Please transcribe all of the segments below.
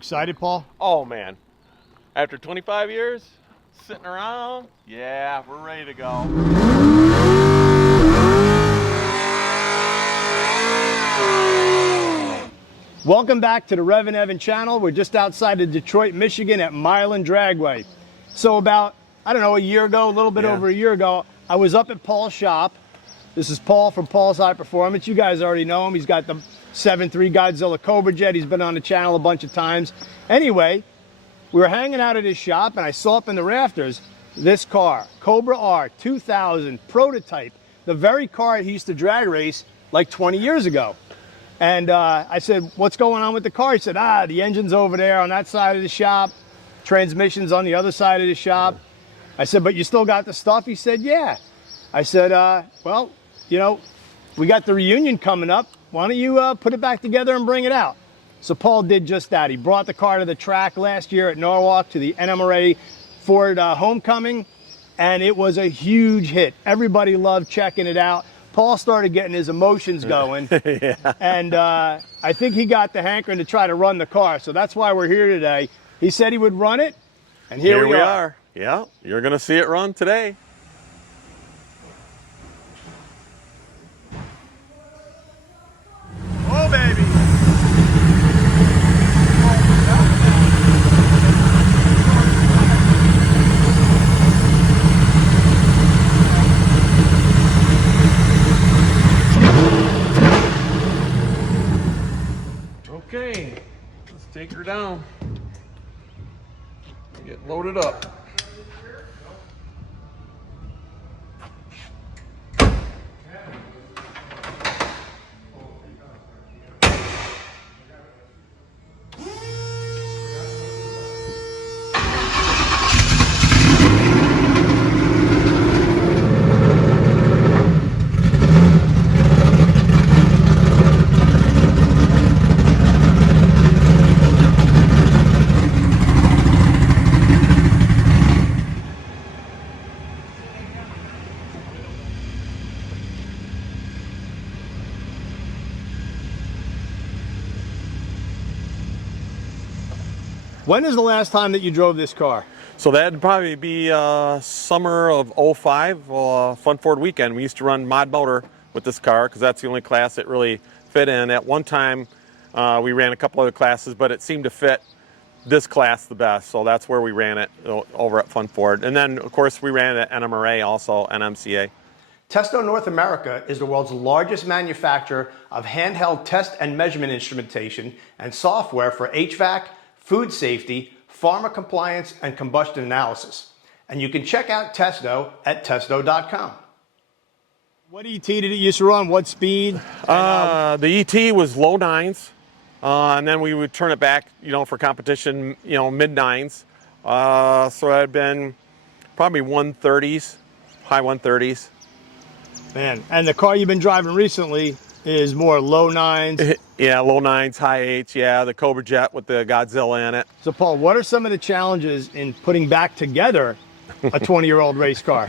excited, Paul? Oh man, after 25 years sitting around, yeah, we're ready to go. Welcome back to the REVan Evan channel. We're just outside of Detroit, Michigan at Milan Dragway. So about, I don't know, a year ago, a little bit over a year ago, I was up at Paul's shop. This is Paul from Paul's High Performance. You guys already know him. He's got the 7.3 Godzilla Cobra jet. He's been on the channel a bunch of times. Anyway, we were hanging out at his shop and I saw up in the rafters this car, Cobra R 2000 prototype, the very car he used to drag race like 20 years ago. And I said, what's going on with the car? He said, the engine's over there on that side of the shop, transmission's on the other side of the shop. I said, but you still got the stuff? He said, yeah. I said, well, you know, we got the reunion coming up. Why don't you put it back together and bring it out? So Paul did just that. He brought the car to the track last year at Norwalk to the NMRA Ford Homecoming, and it was a huge hit. Everybody loved checking it out. Paul started getting his emotions going, and I think he got the hankering to try to run the car, so that's why we're here today. He said he would run it, and here we are. Yeah, you're going to see it run today. Oh, baby. Okay, let's take her down. Get loaded up. When is the last time that you drove this car? So that'd probably be summer of '05, Fun Ford weekend. We used to run mod motor with this car because that's the only class it really fit in. At one time, we ran a couple other classes, but it seemed to fit this class the best. So that's where we ran it over at Fun Ford. And then, of course, we ran it at NMRA also, NMCA. Testo North America is the world's largest manufacturer of handheld test and measurement instrumentation and software for HVAC, food safety, pharma compliance, and combustion analysis. And you can check out Testo at testo.com. What ET did it used to run? What speed? The ET was low nines, and then we would turn it back, you know, for competition, you know, mid nines. So it had been probably 130s, high 130s. Man, and the car you've been driving recently is more low nines. Yeah, low nines, high eights. Yeah, the Cobra jet with the Godzilla in it. So Paul, what are some of the challenges in putting back together a 20-year-old race car?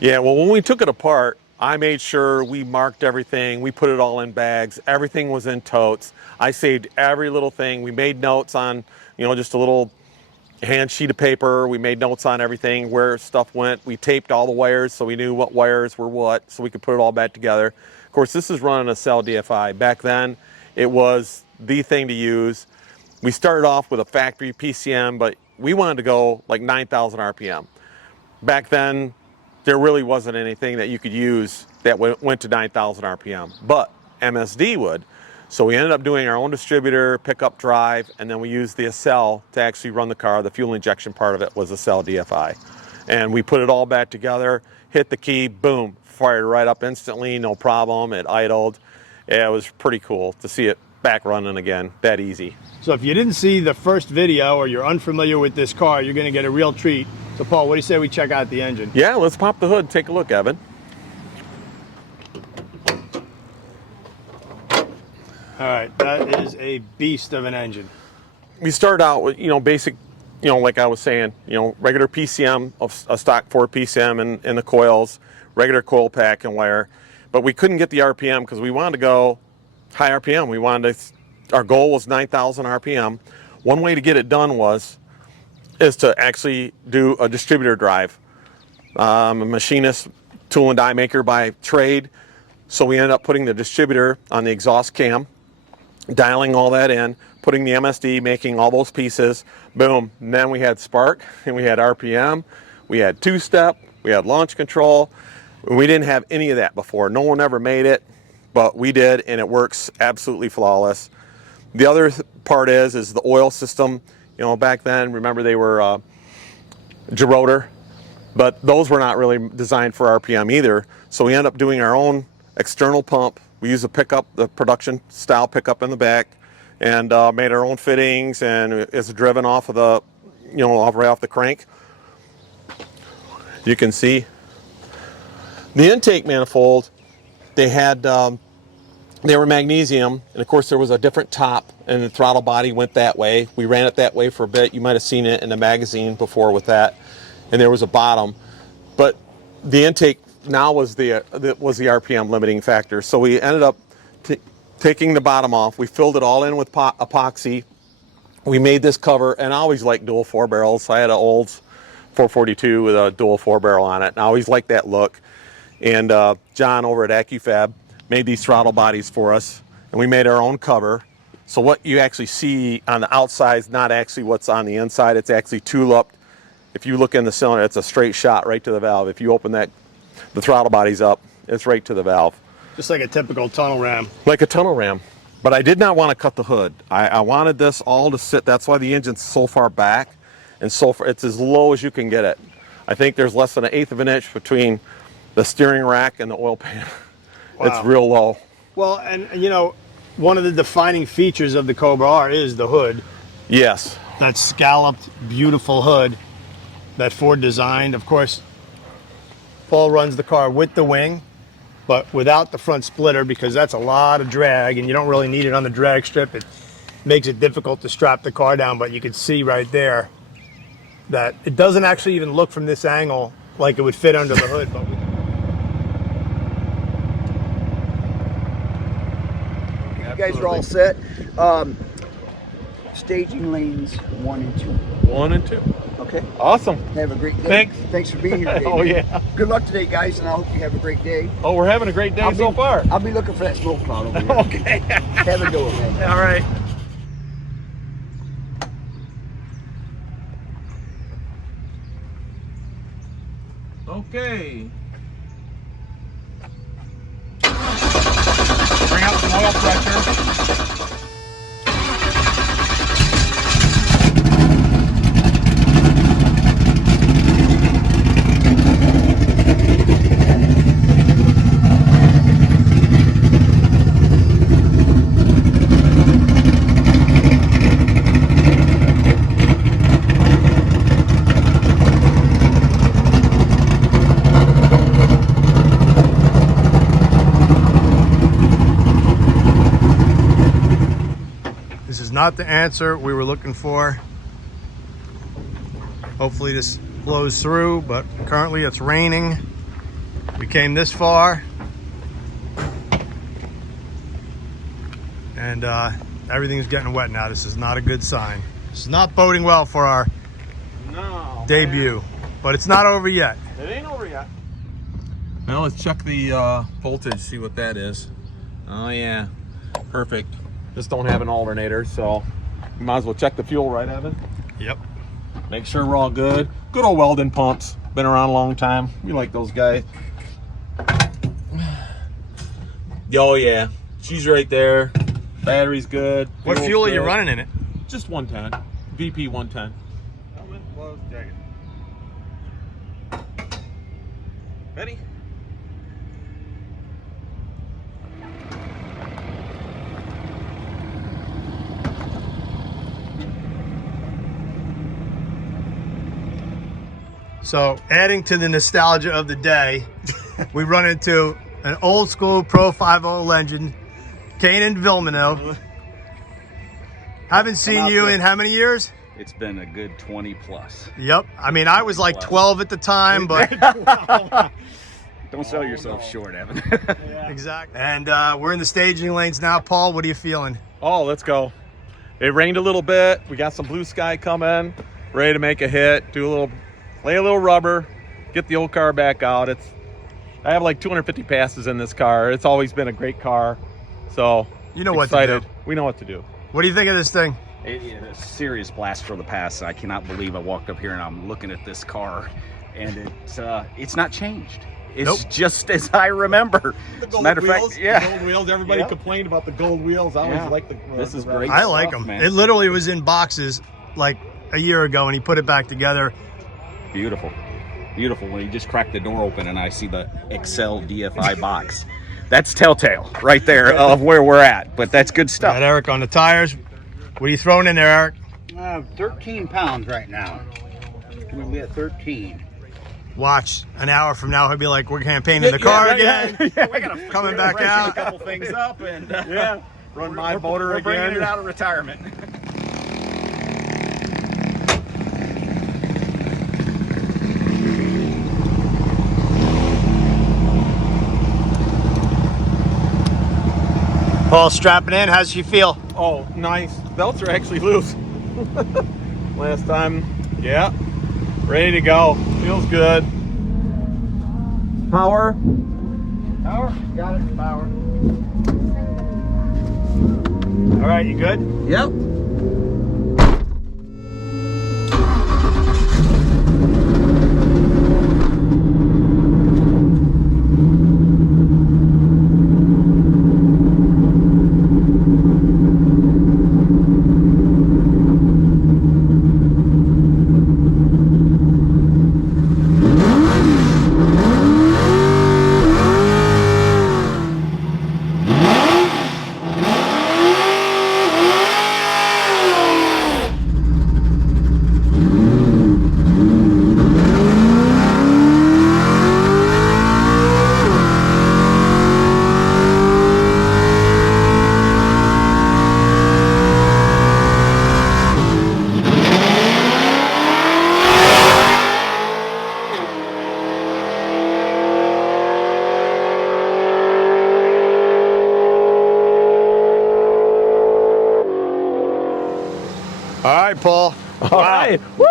Yeah, well, when we took it apart, I made sure we marked everything. We put it all in bags. Everything was in totes. I saved every little thing. We made notes on, you know, just a little hand sheet of paper. We made notes on everything, where stuff went. We taped all the wires so we knew what wires were what, so we could put it all back together. Of course, this is running a cell DFI. Back then, it was the thing to use. We started off with a factory PCM, but we wanted to go like 9,000 RPM. Back then, there really wasn't anything that you could use that went to 9,000 RPM, but MSD would. So we ended up doing our own distributor, pickup drive, and then we used the cell to actually run the car. The fuel injection part of it was a cell DFI. And we put it all back together, hit the key, boom, fired right up instantly, no problem, it idled. Yeah, it was pretty cool to see it back running again, that easy. So if you didn't see the first video or you're unfamiliar with this car, you're gonna get a real treat. So Paul, what do you say we check out the engine? Yeah, let's pop the hood, take a look, Evan. All right, that is a beast of an engine. We started out with, you know, basic, you know, like I was saying, you know, regular PCM, a stock Ford PCM and the coils, regular coil pack and wire. But we couldn't get the RPM because we wanted to go high RPM. We wanted to, our goal was 9,000 RPM. One way to get it done is to actually do a distributor drive. I'm a machinist, tool and die maker by trade, so we ended up putting the distributor on the exhaust cam, dialing all that in, putting the MSD, making all those pieces, boom. And then we had spark, and we had RPM, we had two-step, we had launch control. We didn't have any of that before. No one ever made it, but we did, and it works absolutely flawless. The other part is the oil system. You know, back then, remember they were gerotor, but those were not really designed for RPM either. So we ended up doing our own external pump. We use a pickup, the production style pickup in the back, and made our own fittings, and it's driven off of the, you know, right off the crank. You can see the intake manifold. They had, they were magnesium, and of course there was a different top, and the throttle body went that way. We ran it that way for a bit. You might have seen it in the magazine before with that, and there was a bottom. But the intake now was the RPM limiting factor. So we ended up taking the bottom off. We filled it all in with epoxy. We made this cover, and I always liked dual 4 barrels. I had an old 442 with a dual 4 barrel on it, and I always liked that look. And John over at AccuFab made these throttle bodies for us, and we made our own cover. So what you actually see on the outside is not actually what's on the inside. It's actually tuliped. If you look in the cylinder, it's a straight shot right to the valve. If you open the throttle bodies up, it's right to the valve. Just like a typical tunnel ram. Like a tunnel ram. But I did not want to cut the hood. I wanted this all to sit. That's why the engine's so far back, and so far, it's as low as you can get it. I think there's less than 1/8 of an inch between the steering rack and the oil pan. Wow. It's real low. Well, and you know, one of the defining features of the Cobra R is the hood. Yes. That scalloped, beautiful hood that Ford designed. Of course, Paul runs the car with the wing, but without the front splitter, because that's a lot of drag, and you don't really need it on the drag strip. It makes it difficult to strap the car down, but you can see right there that it doesn't actually even look from this angle like it would fit under the hood. But you guys are all set. Staging lanes 1 and 2. 1 and 2. Okay. Awesome. Have a great day. Thanks. Thanks for being here today. Oh, yeah. Good luck today, guys, and I hope you have a great day. Oh, we're having a great day so far. I'll be looking for that smoke cloud over here. Okay. Have a good one, man. All right. Okay. Bring out some oil pressure. this is not the answer we were looking for. Hopefully this blows through, but currently it's raining. We came this far, and everything's getting wet now. This is not a good sign. This is not boding well for our debut, man. But it's not over yet. It ain't over yet. Now let's check the voltage, see what that is. Oh yeah, perfect. Just don't have an alternator, so you might as well check the fuel, right, Evan? Yep. Make sure we're all good. Good old Weldon pumps. Been around a long time. We like those guys. Oh yeah, she's right there. Battery's good. What fuel are you running in it? Just 110. VP 110. Ready? So, adding to the nostalgia of the day, we run into an old school Pro 50 legend, Kanan Vilmanov. Haven't seen you in how many years? It's been a good 20 plus. Yep. I mean, I was like 12 at the time, but Don't sell yourself short, Evan. exactly. And we're in the staging lanes now. Paul, what are you feeling? Oh, let's go. It rained a little bit. We got some blue sky coming, ready to make a hit, lay a little rubber, get the old car back out. I have like 250 passes in this car. It's always been a great car. So You know excited. what to do. We know what to do. What do you think of this thing? It is a serious blast for the past. I cannot believe I walked up here and I'm looking at this car, and it's not changed. It's just as I remember. The gold Matter of wheels, fact, yeah. the gold wheels. Everybody complained about the gold wheels. I always like the. This is great. I like stuff, them. man. It literally was in boxes like a year ago, and he put it back together. Beautiful. Beautiful. When you just crack the door open and I see the Excel DFI box. That's telltale right there of where we're at, but that's good stuff. Got Eric on the tires. What are you throwing in there, Eric? 13 pounds right now. Gonna be at 13. Watch, an hour from now, he'll be like, we're campaigning the car again. We gotta Coming back freshen out. a couple things up and Run my motor we're again. bringing it out of retirement. Paul strapping in. How's she feel? Oh, nice. Belts are actually loose. Last time, yeah. Ready to go. Feels good. Power. Power? Got it. Power. All right, you good? Yep. All right, Paul. All right. Woo!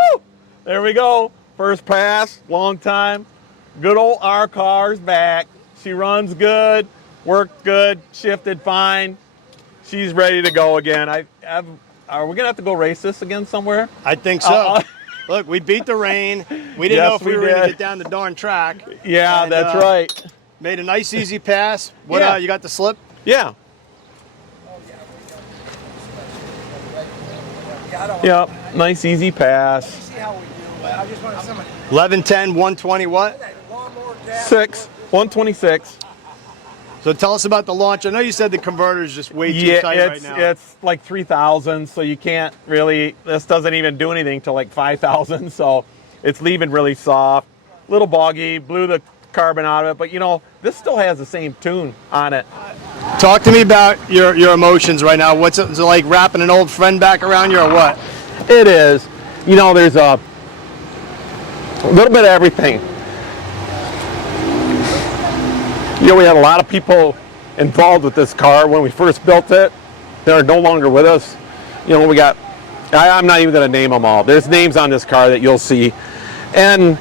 There we go. First pass, long time. Good old R car's back. She runs good, worked good, shifted fine. She's ready to go again. Are we gonna have to go race this again somewhere? I think so. Look, we beat the rain. We didn't know Yes, if we we were going to did. get down the darn track. Yeah, And, that's right. Made a nice, easy pass. What? Yeah. You got the slip? Yeah. Yep. Nice, easy pass. 11, 10, 120, what? 126. So tell us about the launch. I know you said the converter is just way too tight right now. it's like 3,000, so you can't really. This doesn't even do anything till like 5,000, so it's leaving really soft, little boggy. Blew the carbon out of it, but you know this still has the same tune on it. Talk to me about your emotions right now. What's it like, wrapping an old friend back around you, or what? It is. You know, there's a little bit of everything. You know, we had a lot of people involved with this car when we first built it. They're no longer with us. You know, we got, I'm not even going to name them all. There's names on this car that you'll see. And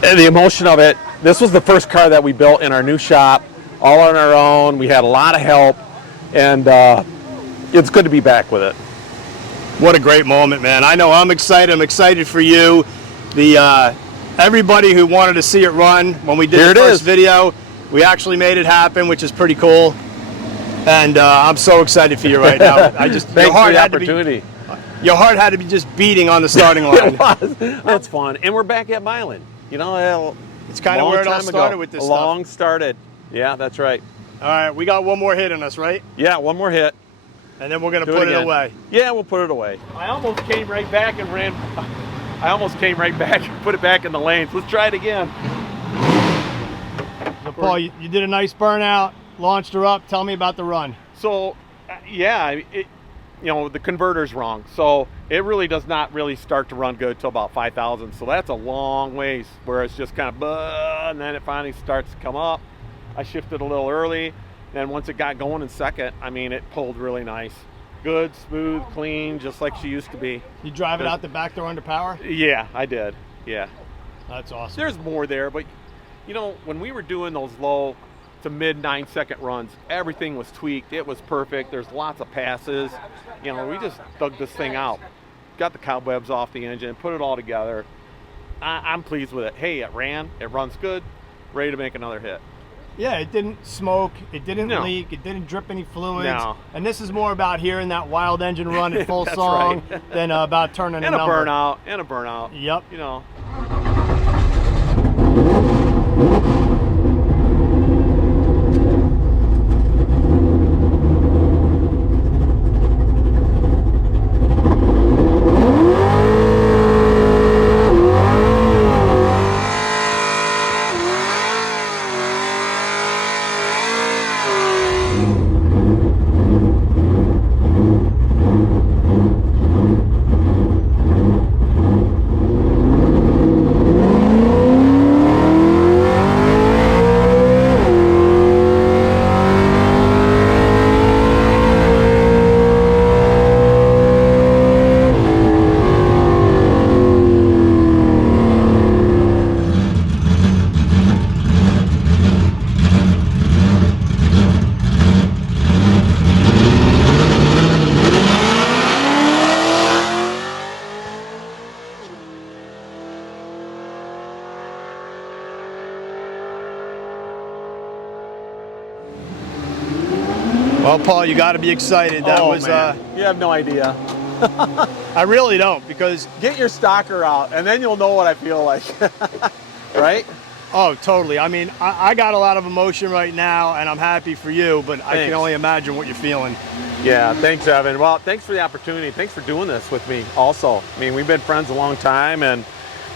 the emotion of it, this was the first car that we built in our new shop, all on our own. We had a lot of help, and it's good to be back with it. What a great moment, man. I know I'm excited. I'm excited for you. Everybody who wanted to see it run when we did Here the it first is. video, we actually made it happen, which is pretty cool. And I'm so excited for you right now. Thanks for the opportunity. Your heart had to be just beating on the starting line. It was. That's fun. And we're back at Milan. You know, It's kind of where it all started with this stuff. Long started. Yeah, that's right. All right, we got one more hit on us, right? Yeah, one more hit. And then we're going to Do put it again. away. Yeah, we'll put it away. I almost came right back and ran. I almost came right back and put it back in the lanes. Let's try it again. So Paul, you did a nice burnout, launched her up. Tell me about the run. So, yeah, you know, the converter's wrong. So it really does not really start to run good till about 5,000. So that's a long ways where it's just kind of, and then it finally starts to come up. I shifted a little early. Then once it got going in second, I mean, it pulled really nice. good, smooth, clean, just like she used to be. You drive it out the back door under power? Yeah, I did. Yeah. That's awesome. There's more there, but you know, when we were doing those low to mid 9-second runs, everything was tweaked. It was perfect. There's lots of passes. You know, we just dug this thing out, got the cobwebs off the engine, put it all together. I'm pleased with it. Hey, it ran, it runs good, ready to make another hit. Yeah, it didn't smoke, it didn't No. leak, it didn't drip any fluids. No. And this is more about hearing that wild engine run at full That's song right. than about turning And a a number. burnout. Yep. You know. Well, Paul, you got to be excited. That was, man. You have no idea. I really don't, because, Get your stalker out, and then you'll know what I feel like. Right? oh, totally. I mean, I got a lot of emotion right now, and I'm happy for you, but I can Thanks. only imagine what you're feeling. Yeah, thanks, Evan. Well, thanks for the opportunity. Thanks for doing this with me also. I mean, we've been friends a long time, and,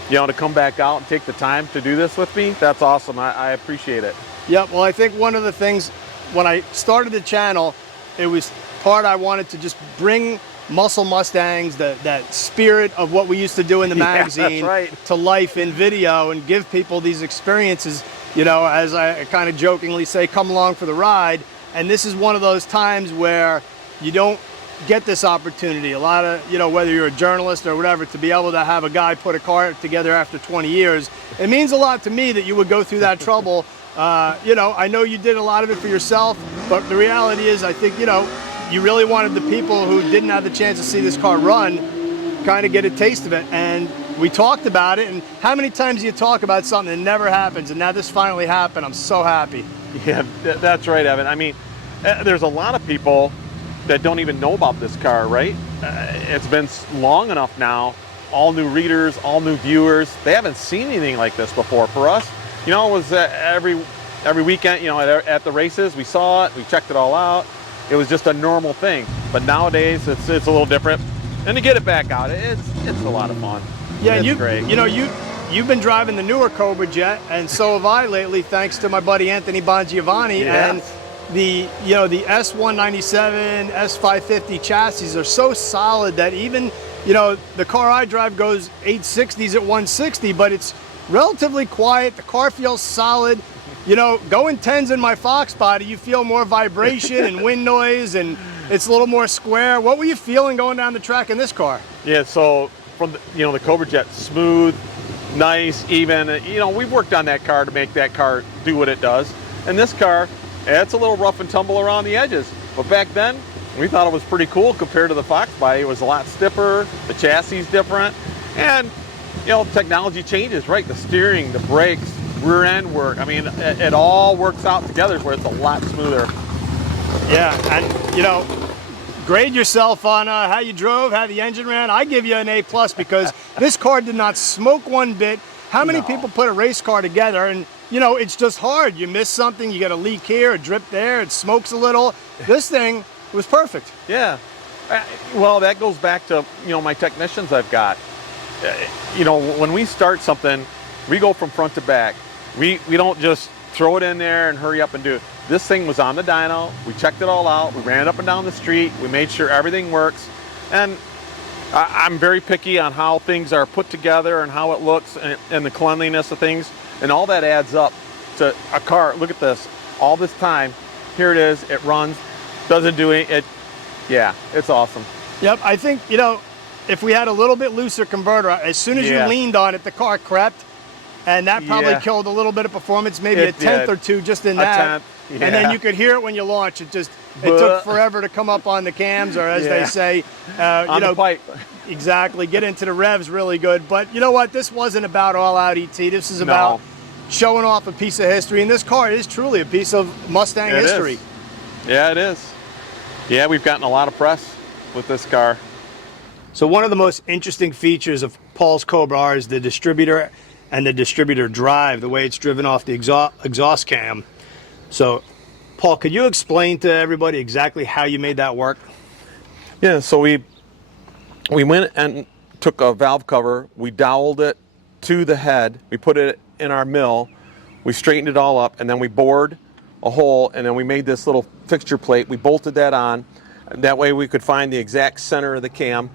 you know, to come back out and take the time to do this with me, that's awesome. I appreciate it. Yep, well, I think one of the things, when I started the channel, it was part I wanted to just bring Muscle Mustangs, that spirit of what we used to do in the Yeah, that's magazine, right. to life in video and give people these experiences, you know, as I kind of jokingly say, come along for the ride. And this is one of those times where you don't get this opportunity. A lot of, you know, whether you're a journalist or whatever, to be able to have a guy put a car together after 20 years, it means a lot to me that you would go through that trouble. You know, I know you did a lot of it for yourself, but the reality is, I think, you know, you really wanted the people who didn't have the chance to see this car run kind of get a taste of it. And we talked about it, and how many times do you talk about something that never happens, and now this finally happened. I'm so happy. Yeah, that's right, Evan. I mean, there's a lot of people that don't even know about this car, right? It's been long enough now. All new readers, all new viewers. They haven't seen anything like this before. For us, you know, it was every weekend, you know, at the races, we saw it, we checked it all out. It was just a normal thing. But nowadays, it's a little different. And to get it back out, it's a lot of fun. Yeah, it's and great. you know, you've been driving the newer Cobra Jet, and so have I lately, thanks to my buddy Anthony Bongiovanni. Yes. And the S197, S550 chassis are so solid that even, you know, the car I drive goes 860s at 160, but it's relatively quiet. The car feels solid. You know, going 10s in my Fox body, you feel more vibration and wind noise, and it's a little more square. What were you feeling going down the track in this car? Yeah, so from the Cobra Jet, smooth, nice, even. You know, we've worked on that car to make that car do what it does. And this car, it's a little rough and tumble around the edges. But back then, we thought it was pretty cool compared to the Fox body. It was a lot stiffer, the chassis is different, and, you know, technology changes, right? The steering, the brakes, rear end work. I mean, it all works out together where it's a lot smoother. Yeah, and, you know, grade yourself on how you drove, how the engine ran. I give you an A+ because this car did not smoke one bit. How many people put a race car together and, you know, it's just hard. You miss something, you get a leak here, a drip there, it smokes a little. This thing was perfect. Yeah. Well, that goes back to, you know, my technicians I've got. You know, when we start something, we go from front to back. We don't just throw it in there and hurry up and do it. This thing was on the dyno. We checked it all out. We ran it up and down the street. We made sure everything works. And I'm very picky on how things are put together and how it looks and the cleanliness of things. And all that adds up to a car. Look at this. All this time, here it is. It runs. Doesn't do it. Yeah, it's awesome. Yep, I think, you know, if we had a little bit looser converter, as soon as you Yeah. leaned on it, the car crept, and that probably Yeah. killed a little bit of performance, maybe a It tenth did. or two just in A that. tenth, And then yeah. you could hear it when you launch. It took Buh. forever to come up on the cams, or as they Yeah. say, you On know, the pipe. exactly, get into the revs really good. But you know what? This wasn't about all-out ET. This is about showing off a piece of history, and this car is truly a piece of Mustang It history. is. Yeah, it is. Yeah, we've gotten a lot of press with this car. So one of the most interesting features of Paul's Cobra R is the distributor and the distributor drive, the way it's driven off the exhaust cam. So, Paul, could you explain to everybody exactly how you made that work? Yeah, so we went and took a valve cover, we doweled it to the head, we put it in our mill, we straightened it all up, and then we bored a hole, and then we made this little fixture plate. We bolted that on. That way we could find the exact center of the cam.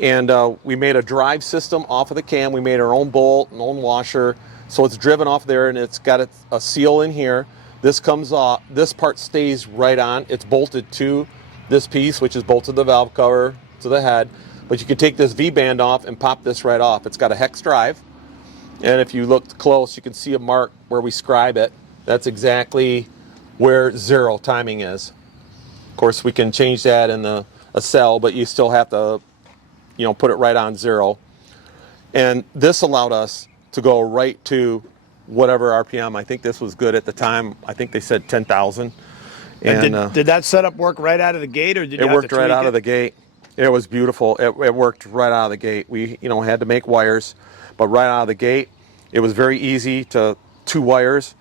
And we made a drive system off of the cam. We made our own bolt, an own washer. So it's driven off there, and it's got a seal in here. This comes off, this part stays right on. It's bolted to this piece, which is bolted to the valve cover to the head. But you can take this V-band off and pop this right off. It's got a hex drive. And if you look close, you can see a mark where we scribe it. That's exactly where 0 timing is. Of course, we can change that in a cell, but you still have to, you know, put it right on 0. And this allowed us to go right to whatever RPM. I think this was good at the time. I think they said 10,000. And did that setup work right out of the gate, or did you it have worked to right tweak out it? of the gate. It was beautiful. It worked right out of the gate. We, you know, had to make wires, but right out of the gate, it was very easy to 2 wires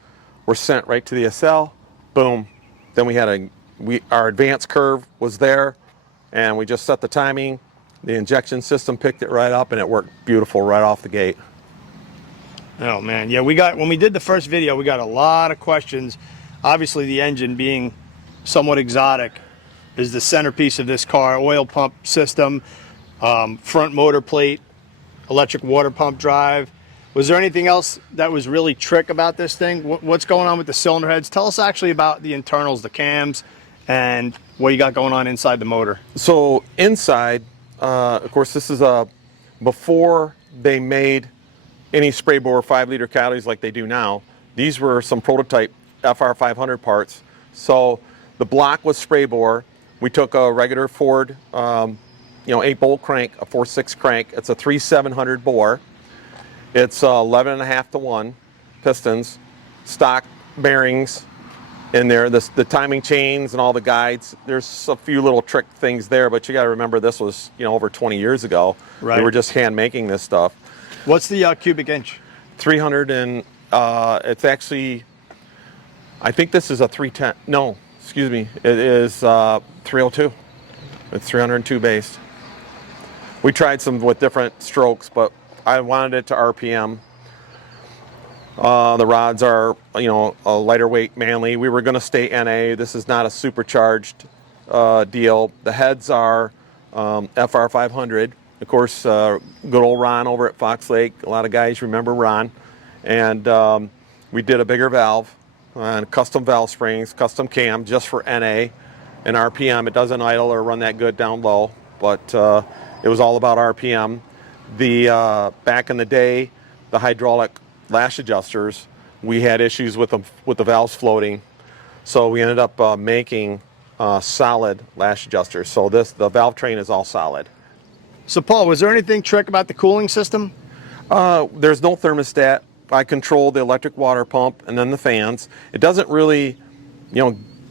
were sent right to the SL. Boom. Then we had our advance curve was there, and we just set the timing. The injection system picked it right up, and it worked beautiful right off the gate. Oh man, yeah, when we did the first video, we got a lot of questions. Obviously, the engine being somewhat exotic is the centerpiece of this car. Oil pump system, front motor plate, electric water pump drive. Was there anything else that was really trick about this thing? What's going on with the cylinder heads? Tell us actually about the internals, the cams, and what you got going on inside the motor. So inside, of course, this is before they made any spray bore 5-liter catalysts like they do now. These were some prototype FR500 parts. So the block was spray bore. We took a regular Ford, 8-bolt crank, a 4.6 crank. It's a 3,700 bore. It's 11.5 to 1 pistons, stock bearings in there. The timing chains and all the guides. There's a few little trick things there, but you got to remember this was over 20 years ago. Right. They were just hand making this stuff. What's the cubic inch? 300 and it's actually, I think this is a 310. No, excuse me. It is 302. It's 302 based. We tried some with different strokes, but I wanted it to RPM. The rods are, a lighter weight Manly. We were going to stay NA. This is not a supercharged deal. The heads are FR500. Of course, good old Ron over at Fox Lake. A lot of guys remember Ron. And we did a bigger valve and custom valve springs, custom cam just for NA and RPM. It doesn't idle or run that good down low, but it was all about RPM. Back in the day, the hydraulic lash adjusters, we had issues with them, with the valves floating. So we ended up making solid lash adjusters. So the valve train is all solid. So Paul, was there anything trick about the cooling system? There's no thermostat. I control the electric water pump and then the fans. It doesn't really,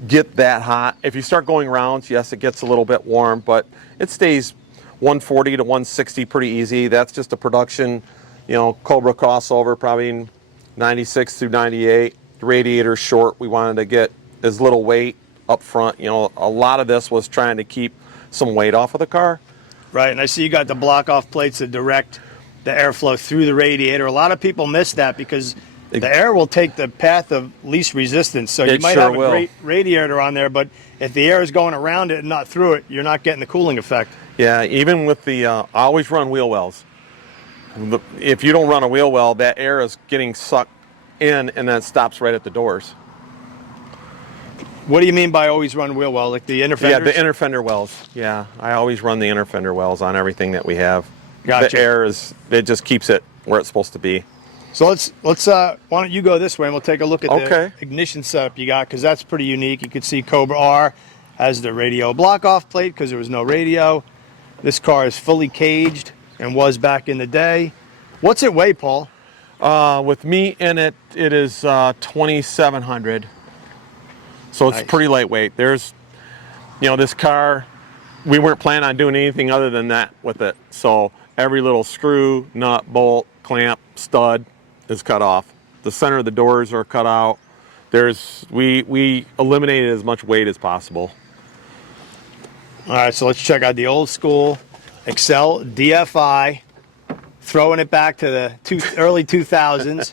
get that hot. If you start going rounds, yes, it gets a little bit warm, but it stays 140 to 160 pretty easy. That's just a production, Cobra crossover, probably 96 through 98. The radiator's short. We wanted to get as little weight up front. A lot of this was trying to keep some weight off of the car. Right, and I see you got the block-off plates that direct the airflow through the radiator. A lot of people miss that because the air will take the path of least resistance. So you might have a great radiator on there, but if the air is going around it and not through it, you're not getting the cooling effect. Yeah, even with the, I always run wheel wells. If you don't run a wheel well, that air is getting sucked in and then it stops right at the doors. What do you mean by always run wheel well? Like the inner fenders? Yeah, the inner fender wells. Yeah, I always run the inner fender wells on everything that we have. Gotcha. The air it just keeps it where it's supposed to be. So let's why don't you go this way and we'll take a look at the Okay. ignition setup you got, because that's pretty unique. You can see Cobra R has the radio block-off plate because there was no radio. This car is fully caged and was back in the day. What's it weigh, Paul? With me in it, it is 2,700. So it's Nice. pretty lightweight. There's, this car, we weren't planning on doing anything other than that with it. So every little screw, nut, bolt, clamp, stud is cut off. The center of the doors are cut out. We eliminated as much weight as possible. All right, so let's check out the old school Excel DFI, throwing it back to the early 2000s.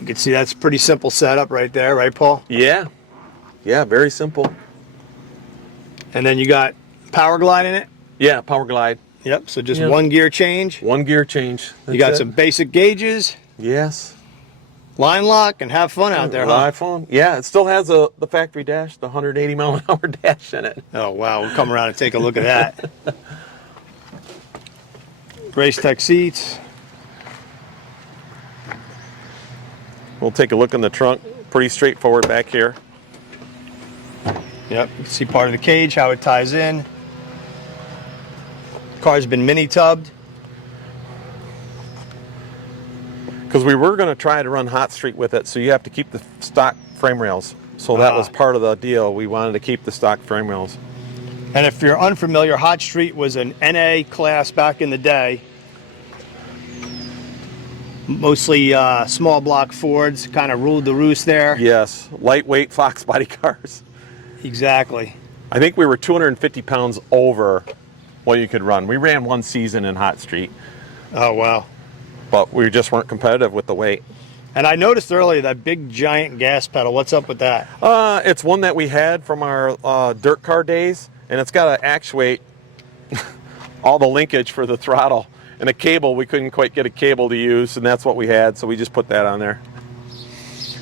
You can see that's a pretty simple setup right there, right, Paul? Yeah, very simple. And then you got power glide in it. Yeah, power glide. Yep, so just Yeah. one gear change. One gear change. You got That's it. some basic gauges, Yes. line lock, and have fun out there, huh? iPhone. Yeah, it still has the factory dash, the 180 mile an hour dash in it. Oh, wow, we'll come around and take a look at that. Race Tech seats. We'll take a look in the trunk. Pretty straightforward back here. Yep, you can see part of the cage, how it ties in. Car's been mini tubbed. Because we were going to try to run Hot Street with it, so you have to keep the stock frame rails. So that was part of the deal. We wanted to keep the stock frame rails. And if you're unfamiliar, Hot Street was an NA class back in the day. Mostly small block Fords kind of ruled the roost there. Yes, lightweight Fox body cars. Exactly. I think we were 250 pounds over what you could run. We ran one season in Hot Street, Oh, wow. but we just weren't competitive with the weight. And I noticed earlier that big giant gas pedal. What's up with that? It's one that we had from our dirt car days, and it's got to actuate all the linkage for the throttle. And a cable, we couldn't quite get a cable to use, and that's what we had, so we just put that on there.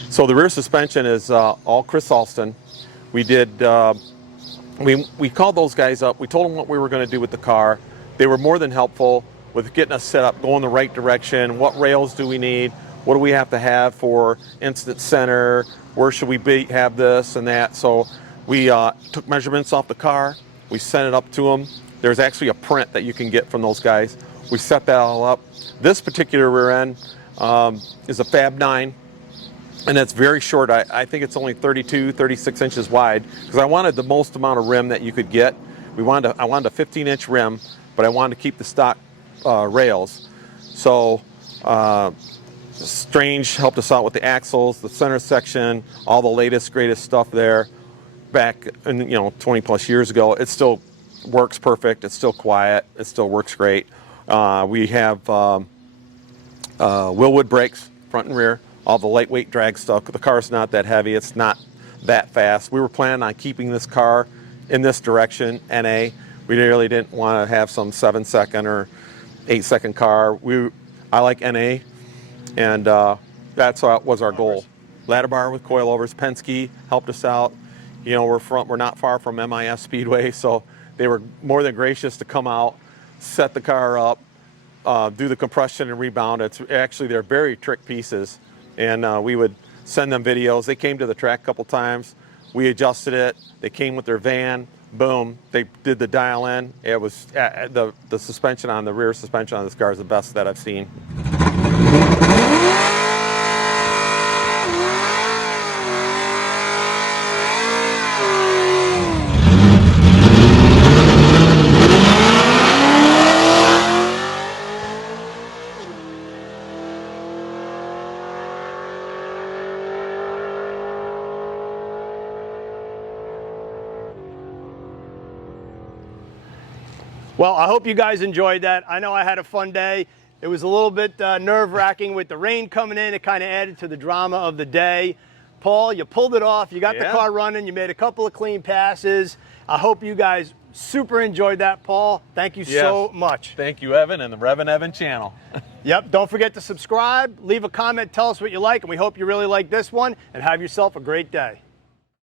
So the rear suspension is all Chris Alston. We did, we called those guys up. We told them what we were going to do with the car. They were more than helpful with getting us set up, going the right direction. What rails do we need? What do we have to have for instant center? Where should we have this and that? So we took measurements off the car. We sent it up to them. There's actually a print that you can get from those guys. We set that all up. This particular rear end is a Fab 9, and it's very short. I think it's only 32, 36 inches wide, because I wanted the most amount of rim that you could get. I wanted a 15-inch rim, but I wanted to keep the stock rails. So Strange helped us out with the axles, the center section, all the latest, greatest stuff there. Back in, 20 plus years ago, it still works perfect. It's still quiet. It still works great. We have Willwood brakes, front and rear, all the lightweight drag stuff. The car's not that heavy. It's not that fast. We were planning on keeping this car in this direction, NA. We really didn't want to have some 7-second or 8-second car. I like NA, and that's what was our goal. Ladder bar with coilovers. Penske helped us out. We're not far from MIS Speedway, so they were more than gracious to come out, set the car up, do the compression and rebound. They're very trick pieces, and we would send them videos. They came to the track a couple times. We adjusted it. They came with their van. Boom. They did the dial in. It was the suspension on the rear suspension on this car is the best that I've seen. Well, I hope you guys enjoyed that. I know I had a fun day. It was a little bit nerve-wracking with the rain coming in. It kind of added to the drama of the day. Paul, you pulled it off. You got the car running. You made a couple of clean passes. I hope you guys super enjoyed that, Paul. Thank you so much. Thank you, Evan, and the REVan Evan channel. Yep, don't forget to subscribe, leave a comment, tell us what you like, and we hope you really like this one, and have yourself a great day.